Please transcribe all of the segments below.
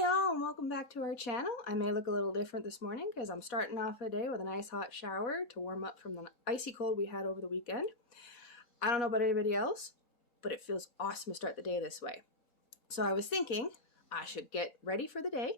Hi y'all, and welcome back to our channel. I may look a little different this morning because I'm starting off a day with a nice hot shower to warm up from the icy cold we had over the weekend. I don't know about anybody else, but it feels awesome to start the day this way. So I was thinking I should get ready for the day,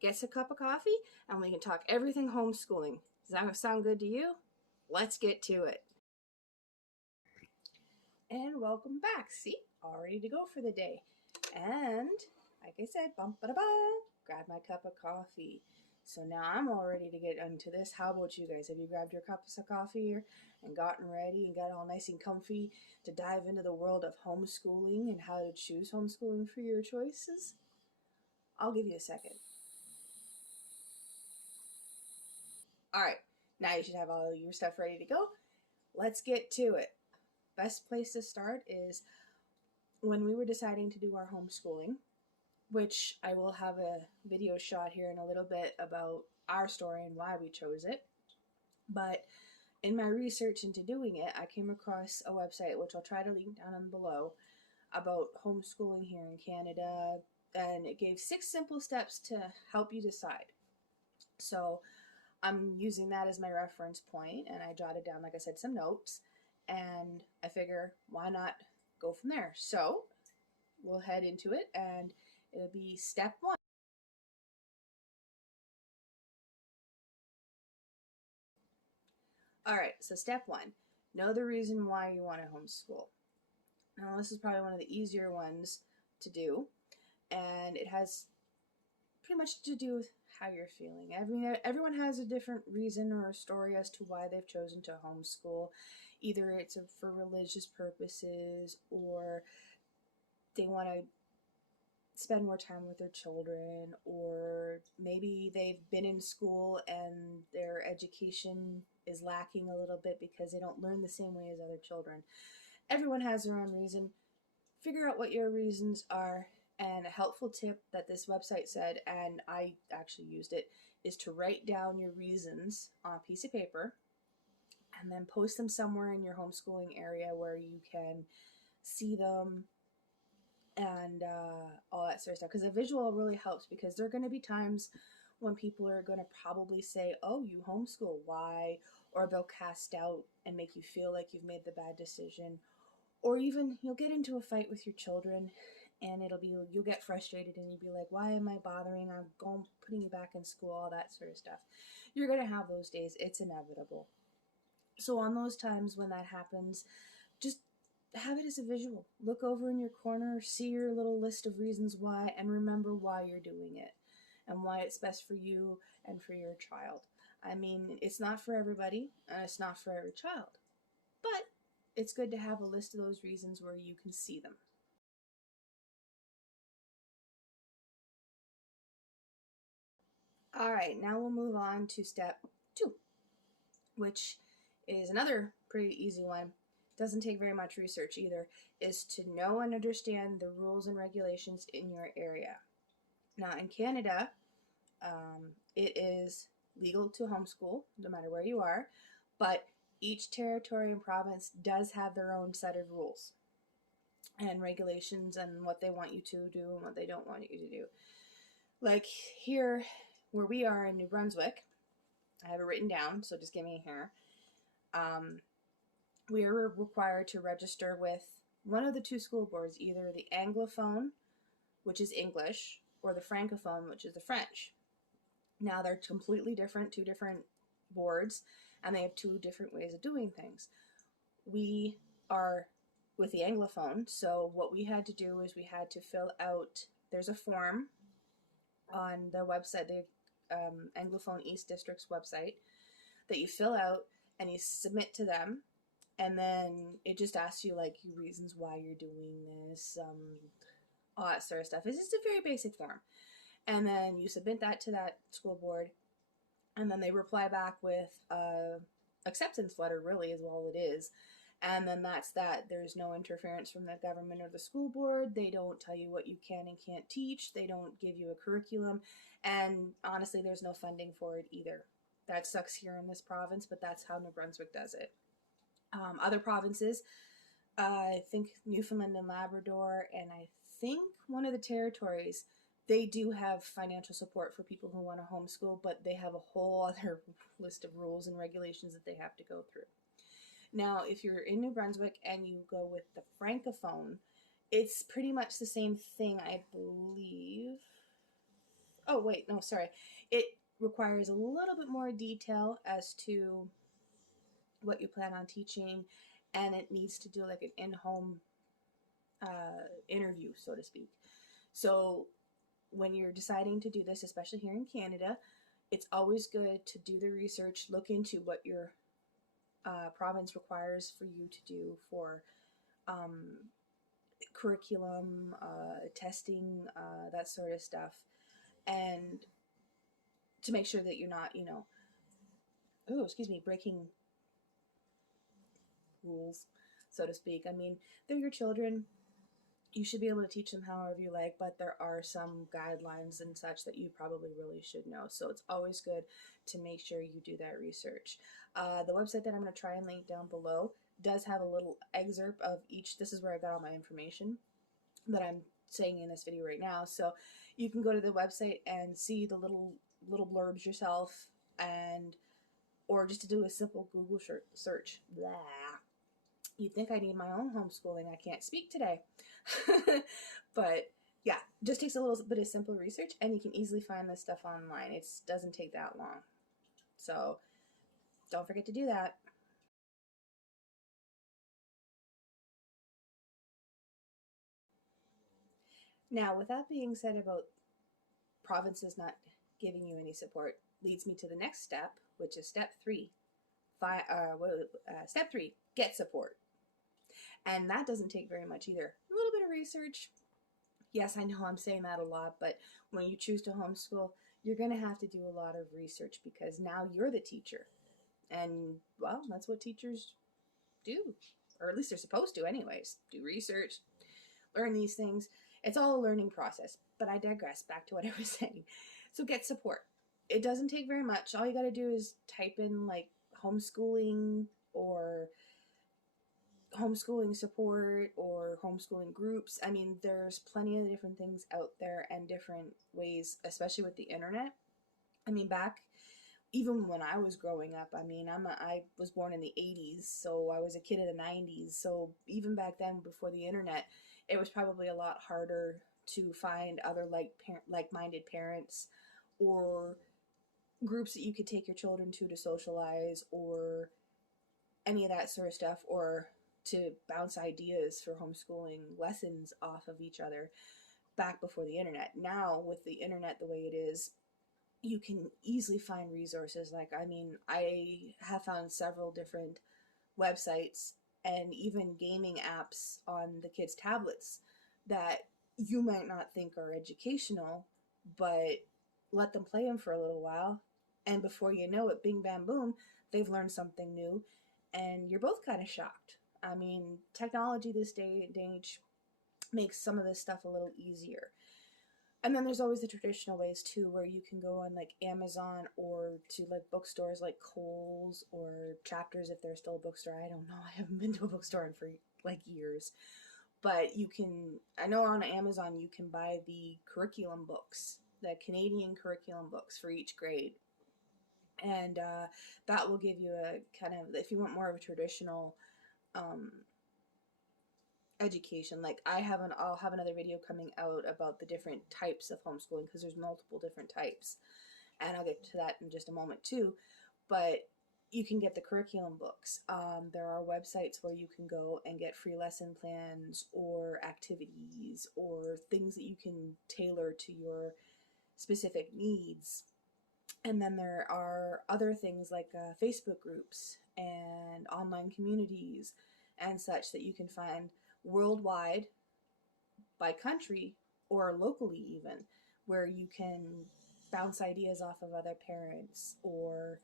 get us a cup of coffee, and we can talk everything homeschooling. Does that sound good to you? Let's get to it. And welcome back. See, all ready to go for the day. And like I said, grab my cup of coffee. So now I'm all ready to get into this. How about you guys? Have you grabbed your cups of coffee here and gotten ready and got all nice and comfy to dive into the world of homeschooling and how to choose homeschooling for your choices? I'll give you a second. All right, now you should have all your stuff ready to go. Let's get to it. Best place to start is when we were deciding to do our homeschooling, which I will have a video shot here in a little bit about our story and why we chose it. But in my research into doing it, I came across a website, which I'll try to link down below, about homeschooling here in Canada, and it gave 6 simple steps to help you decide. So I'm using that as my reference point, and I jotted down, like I said, some notes, and I figure why not go from there. So we'll head into it, and it'll be step 1. All right, so step 1, know the reason why you want to homeschool. Now, this is probably one of the easier ones to do, and it has pretty much to do with how you're feeling. I mean, everyone has a different reason or a story as to why they've chosen to homeschool. Either it's for religious purposes, or they want to spend more time with their children, or maybe they've been in school and their education is lacking a little bit because they don't learn the same way as other children. Everyone has their own reason. Figure out what your reasons are, and a helpful tip that this website said, and I actually used it, is to write down your reasons on a piece of paper and then post them somewhere in your homeschooling area where you can see them and all that sort of stuff, because a visual really helps, because there are going to be times when people are going to probably say, oh, you homeschool, why? Or they'll cast doubt and make you feel like you've made the bad decision, or even you'll get into a fight with your children and you'll get frustrated and you'll be like, why am I bothering? I'm putting you back in school, all that sort of stuff. You're going to have those days. It's inevitable. So on those times when that happens, just have it as a visual. Look over in your corner, see your little list of reasons why, and remember why you're doing it and why it's best for you and for your child. I mean, it's not for everybody and it's not for every child, but it's good to have a list of those reasons where you can see them. All right, now we'll move on to step 2, which is another pretty easy one. Doesn't take very much research either, is to know and understand the rules and regulations in your area. Now in Canada, it is legal to homeschool no matter where you are, but each territory and province does have their own set of rules and regulations and what they want you to do and what they don't want you to do. Like here where we are in New Brunswick, I have it written down, so just give me here. We are required to register with one of the 2 school boards, either the Anglophone, which is English, or the Francophone, which is the French. Now they're completely different, 2 different boards, and they have 2 different ways of doing things. We are with the Anglophone, so what we had to do is we had to fill out, there's a form on the website, the Anglophone East District's website, that you fill out and you submit to them, and then it just asks you like your reasons why you're doing this, all that sort of stuff. It's just a very basic form. And then you submit that to that school board, and then they reply back with a acceptance letter, really is all it is. And then that's that. There's no interference from the government or the school board. They don't tell you what you can and can't teach. They don't give you a curriculum. And honestly, there's no funding for it either. That sucks here in this province, but that's how New Brunswick does it. Other provinces, I think Newfoundland and Labrador, and I think one of the territories, they do have financial support for people who want to homeschool, but they have a whole other list of rules and regulations that they have to go through. Now, if you're in New Brunswick and you go with the Francophone, it's pretty much the same thing, I believe. Oh, wait, no, sorry. It requires a little bit more detail as to what you plan on teaching, and it needs to do like an in-home interview, so to speak. So when you're deciding to do this, especially here in Canada, it's always good to do the research, look into what your province requires for you to do for curriculum, testing, that sort of stuff, and to make sure that you're not, breaking rules, so to speak. I mean, they're your children. You should be able to teach them however you like, but there are some guidelines and such that you probably really should know. So it's always good to make sure you do that research. The website that I'm going to try and link down below does have a little excerpt of each. This is where I got all my information that I'm saying in this video right now. So you can go to the website and see the little blurbs yourself, and or just to do a simple Google search. Blah. You'd think I need my own homeschooling. I can't speak today. But yeah, just takes a little bit of simple research, and you can easily find this stuff online. It doesn't take that long. So don't forget to do that. Now, with that being said about provinces not giving you any support, leads me to the next step, which is step 3. Step 3, get support. And that doesn't take very much either. A little bit of research. Yes, I know I'm saying that a lot, but when you choose to homeschool, you're going to have to do a lot of research because now you're the teacher. And, well, that's what teachers do. Or at least they're supposed to anyways. Do research, learn these things. It's all a learning process. But I digress. Back to what I was saying. So get support. It doesn't take very much. All you got to do is type in like homeschooling or homeschooling support or homeschooling groups. I mean, there's plenty of different things out there and different ways, especially with the internet. I mean, back even when I was growing up, I mean, I was born in the 80s, so I was a kid in the 90s. So even back then, before the internet, it was probably a lot harder to find other like-minded parents or groups that you could take your children to socialize or any of that sort of stuff, or to bounce ideas for homeschooling lessons off of each other back before the internet. Now, with the internet the way it is, you can easily find resources. Like, I mean, I have found several different websites and even gaming apps on the kids' tablets that you might not think are educational, but let them play them for a little while, and before you know it, bing, bam, boom, they've learned something new, and you're both kind of shocked. I mean, technology this day and age makes some of this stuff a little easier. And then there's always the traditional ways too, where you can go on like Amazon or to like bookstores like Kohl's or Chapters if there's still a bookstore. I don't know. I haven't been to a bookstore in for like years. But you can, I know on Amazon you can buy the curriculum books, the Canadian curriculum books for each grade. And that will give you a kind of, if you want more of a traditional education, like I'll have another video coming out about the different types of homeschooling, because there's multiple different types, and I'll get to that in just a moment too. But you can get the curriculum books. There are websites where you can go and get free lesson plans or activities or things that you can tailor to your specific needs. And then there are other things like Facebook groups and online communities and such that you can find worldwide, by country, or locally even, where you can bounce ideas off of other parents or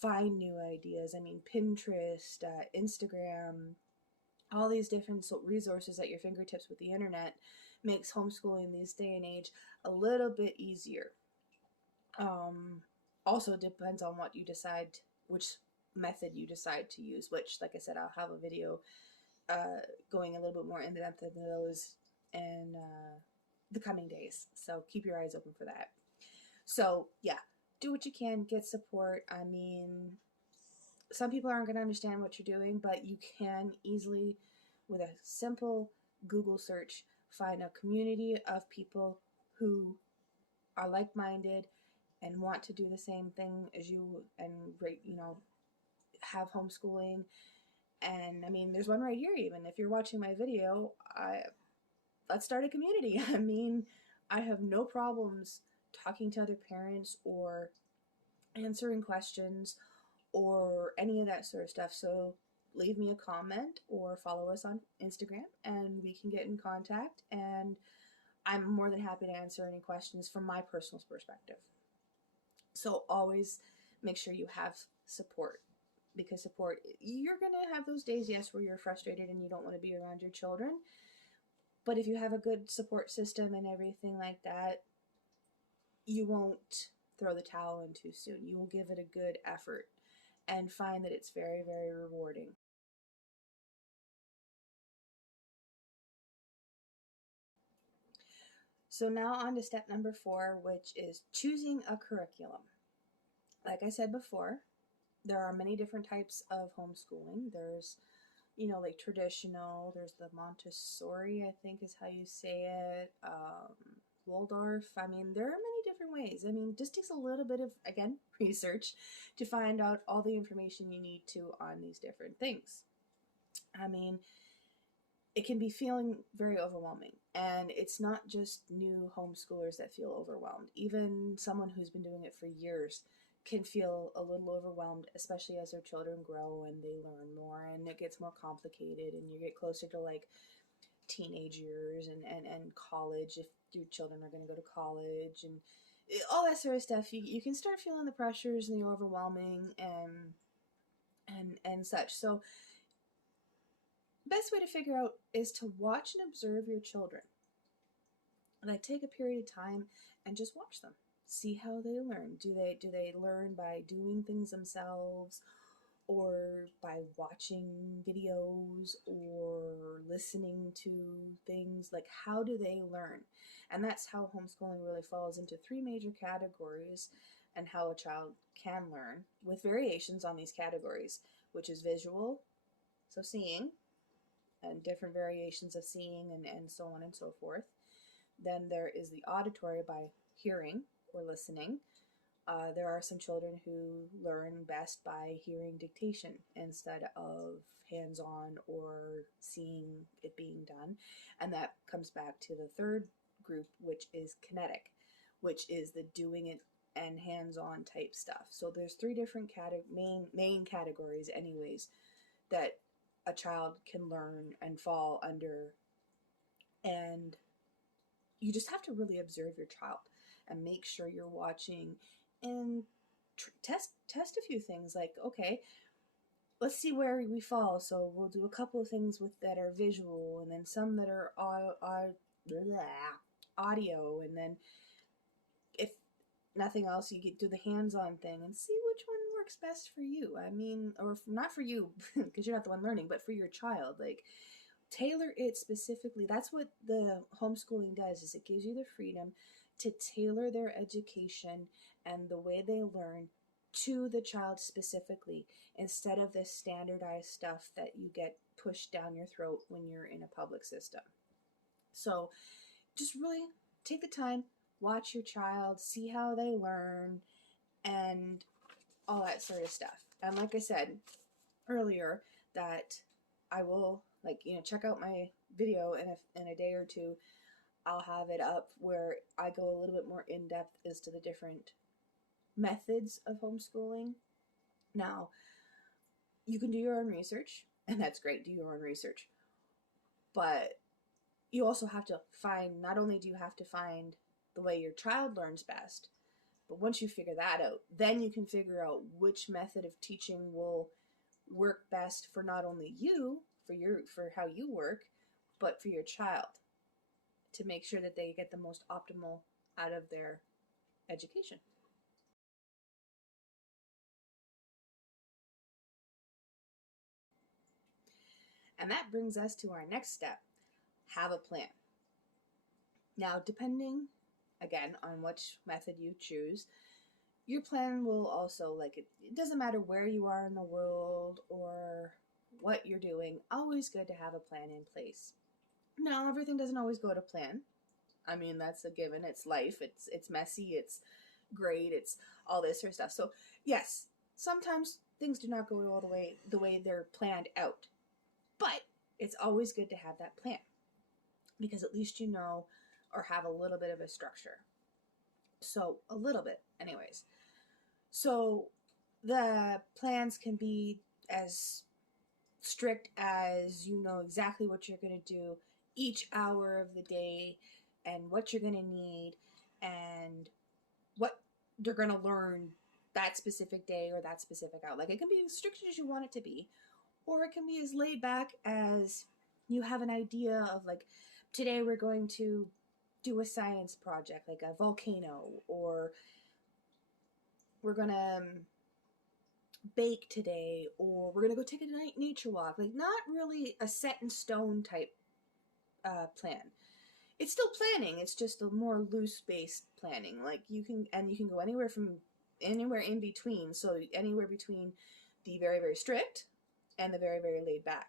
find new ideas. I mean, Pinterest, Instagram, all these different resources at your fingertips with the internet makes homeschooling this day and age a little bit easier. Also depends on what you decide, which method you decide to use, which, like I said, I'll have a video going a little bit more in depth into those, and the coming days. So keep your eyes open for that. So yeah, do what you can, get support. I mean, some people aren't going to understand what you're doing, but you can easily, with a simple Google search, find a community of people who are like-minded and want to do the same thing as you, and have homeschooling. And I mean, there's one right here. Even if you're watching my video, let's start a community. I mean, I have no problems talking to other parents or answering questions or any of that sort of stuff. So leave me a comment or follow us on Instagram and we can get in contact, and I'm more than happy to answer any questions from my personal perspective. So always make sure you have support, because support, you're going to have those days, yes, where you're frustrated and you don't want to be around your children. But if you have a good support system and everything like that, you won't throw the towel in too soon. You will give it a good effort and find that it's very, very rewarding. So now on to step number 4, which is choosing a curriculum. Like I said before, there are many different types of homeschooling. There's, like traditional, there's the Montessori, I think is how you say it, Waldorf. I mean, there are many different ways. I mean, it just takes a little bit of, again, research to find out all the information you need to on these different things. I mean, it can be feeling very overwhelming, and it's not just new homeschoolers that feel overwhelmed. Even someone who's been doing it for years can feel a little overwhelmed, especially as their children grow and they learn more and it gets more complicated and you get closer to like teenage years and college, if your children are going to go to college and all that sort of stuff. You can start feeling the pressures and the overwhelming and such. So best way to figure out is to watch and observe your children. Like, take a period of time and just watch them. See how they learn. Do they learn by doing things themselves, or by watching videos, or listening to things? Like, how do they learn? And that's how homeschooling really falls into 3 major categories, and how a child can learn, with variations on these categories, which is visual, so seeing, and different variations of seeing, and so on and so forth. Then there is the auditory, by hearing or listening. There are some children who learn best by hearing dictation instead of hands-on or seeing it being done. And that comes back to the third group, which is kinetic, which is the doing it and hands-on type stuff. So there's 3 different main categories anyways that a child can learn and fall under. And you just have to really observe your child and make sure you're watching and test a few things. Like, okay, let's see where we fall. So we'll do a couple of things that are visual, and then some that are audio, and then if nothing else, you do the hands-on thing and see which one works best for you. I mean, or not for you because you're not the one learning, but for your child. Like, tailor it specifically. That's what the homeschooling does, is it gives you the freedom to tailor their education and the way they learn to the child specifically, instead of the standardized stuff that you get pushed down your throat when you're in a public system. So just really take the time, watch your child, see how they learn, and all that sort of stuff. And like I said earlier, that I will, check out my video in a day or two. I'll have it up where I go a little bit more in depth as to the different methods of homeschooling. Now, you can do your own research, and that's great, do your own research. But you also have to find, not only do you have to find the way your child learns best, but once you figure that out, then you can figure out which method of teaching will work best for not only you, for how you work, but for your child, to make sure that they get the most optimal out of their education. And that brings us to our next step: have a plan. Now, depending, again, on which method you choose, your plan will also, like, it doesn't matter where you are in the world or what you're doing, always good to have a plan in place. Now, everything doesn't always go to plan. I mean, that's a given. It's life. It's messy. It's great. It's all this sort of stuff. So, yes, sometimes things do not go all the way they're planned out. But it's always good to have that plan because at least you know or have a little bit of a structure. So, a little bit, anyways. So, the plans can be as strict as you know exactly what you're going to do each hour of the day and what you're going to need and what you're going to learn that specific day or that specific hour. Like, it can be as strict as you want it to be, or it can be as laid back as you have an idea of, like, today we're going to do a science project, like a volcano, or we're going to bake today, or we're going to go take a night nature walk. Like, not really a set in stone type plan. It's still planning. It's just a more loose based planning. Like, you can go anywhere in between. So anywhere between the very, very strict and the very, very laid back.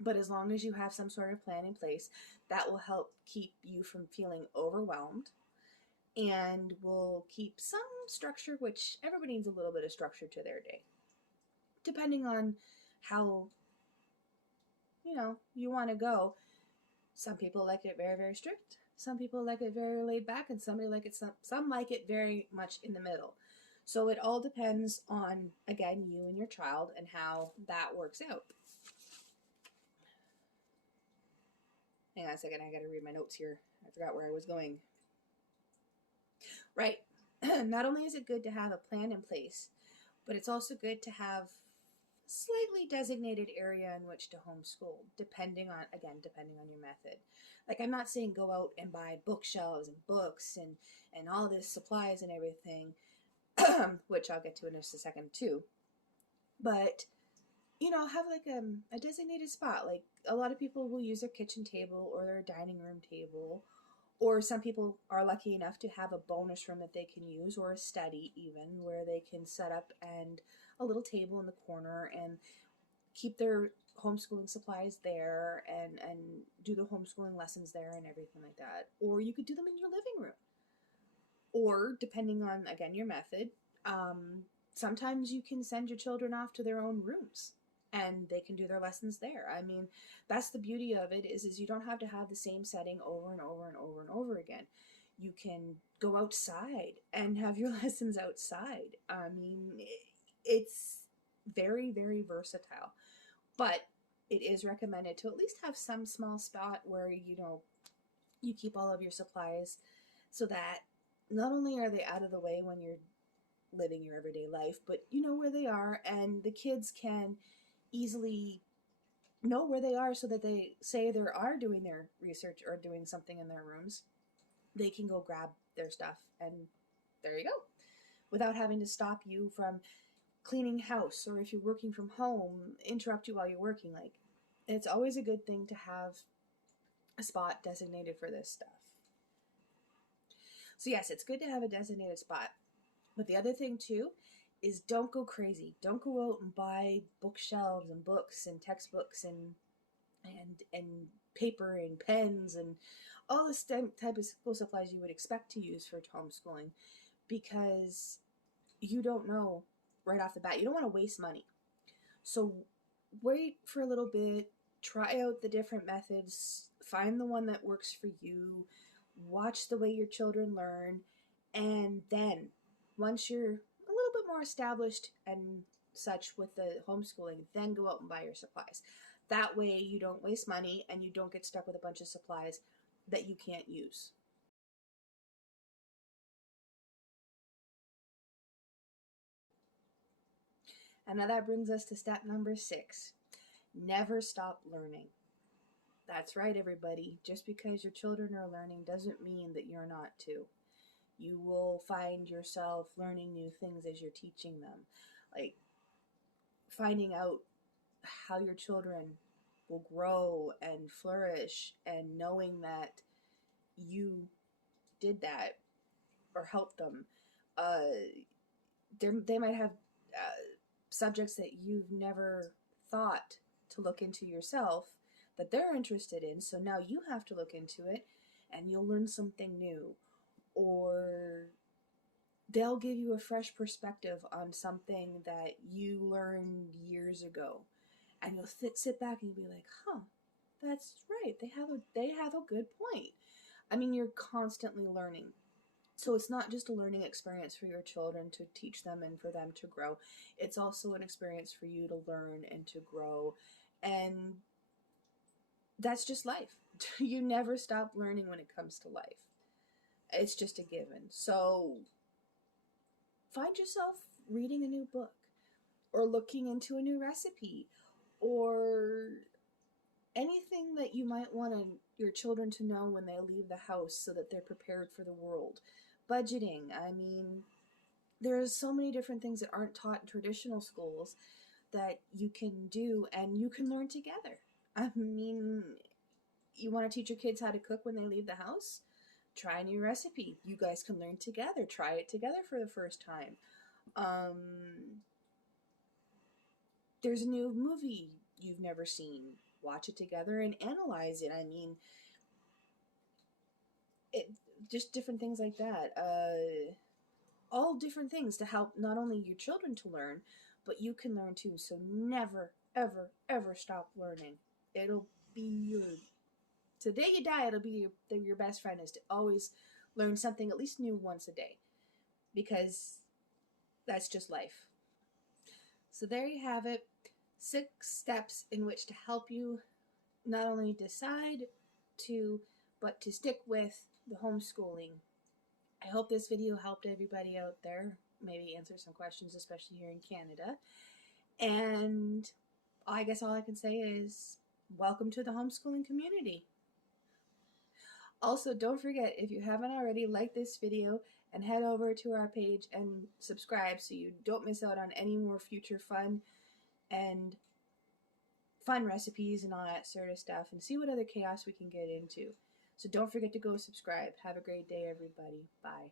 But as long as you have some sort of plan in place, that will help keep you from feeling overwhelmed and will keep some structure, which everybody needs a little bit of structure to their day, depending on how, you want to go. Some people like it very, very strict. Some people like it very laid back, and some like it very much in the middle. So it all depends on, again, you and your child and how that works out. Hang on a second, I gotta read my notes here. I forgot where I was going. Right. Not only is it good to have a plan in place, but it's also good to have slightly designated area in which to homeschool, depending on your method. Like, I'm not saying go out and buy bookshelves and books and all this supplies and everything, which I'll get to in just a second too. But, have like a designated spot. Like, a lot of people will use their kitchen table or their dining room table, or some people are lucky enough to have a bonus room that they can use, or a study even, where they can set up and a little table in the corner and keep their homeschooling supplies there and do the homeschooling lessons there and everything like that. Or you could do them in your living room. Or, depending on, again, your method, sometimes you can send your children off to their own rooms and they can do their lessons there. I mean, that's the beauty of it is you don't have to have the same setting over and over and over and over again. You can go outside and have your lessons outside. I mean, it's very, very versatile, but it is recommended to at least have some small spot where, you keep all of your supplies so that not only are they out of the way when you're living your everyday life, but you know where they are, and the kids can easily know where they are, so that they say they are doing their research or doing something in their rooms, they can go grab their stuff and there you go, without having to stop you from cleaning house, or if you're working from home, interrupt you while you're working. Like, it's always a good thing to have a spot designated for this stuff. So yes, it's good to have a designated spot. But the other thing too is, don't go crazy. Don't go out and buy bookshelves and books and textbooks and paper and pens and all this type of school supplies you would expect to use for homeschooling, because you don't know right off the bat. You don't want to waste money. So wait for a little bit, try out the different methods, find the one that works for you, watch the way your children learn, and then once you're a little bit more established and such with the homeschooling, then go out and buy your supplies. That way you don't waste money and you don't get stuck with a bunch of supplies that you can't use. And now that brings us to step number 6. Never stop learning. That's right, everybody. Just because your children are learning doesn't mean that you're not too. You will find yourself learning new things as you're teaching them. Like, finding out how your children will grow and flourish, and knowing that you did that or helped them. Uh, they might have subjects that you've never thought to look into yourself that they're interested in. So now you have to look into it and you'll learn something new. Or they'll give you a fresh perspective on something that you learned years ago. And you'll sit back and you'll be like, huh, that's right. They have a good point. I mean, you're constantly learning. So it's not just a learning experience for your children to teach them and for them to grow. It's also an experience for you to learn and to grow. And that's just life. You never stop learning when it comes to life. It's just a given. So find yourself reading a new book or looking into a new recipe or anything that you might want your children to know when they leave the house so that they're prepared for the world. Budgeting. I mean, there's so many different things that aren't taught in traditional schools that you can do and you can learn together. I mean, you want to teach your kids how to cook when they leave the house? Try a new recipe. You guys can learn together. Try it together for the first time. There's a new movie you've never seen. Watch it together and analyze it. I mean, just different things like that. All different things to help not only your children to learn, but you can learn too. So never, ever, ever stop learning. It'll be till the day you die, it'll be your best friend is to always learn something at least new once a day, because that's just life. So there you have it. 6 steps in which to help you not only decide but to stick with the homeschooling. I hope this video helped everybody out there, maybe answer some questions, especially here in Canada. And I guess all I can say is welcome to the homeschooling community. Also, don't forget, if you haven't already, like this video and head over to our page and subscribe so you don't miss out on any more future fun recipes and all that sort of stuff, and see what other chaos we can get into. So don't forget to go subscribe. Have a great day, everybody. Bye.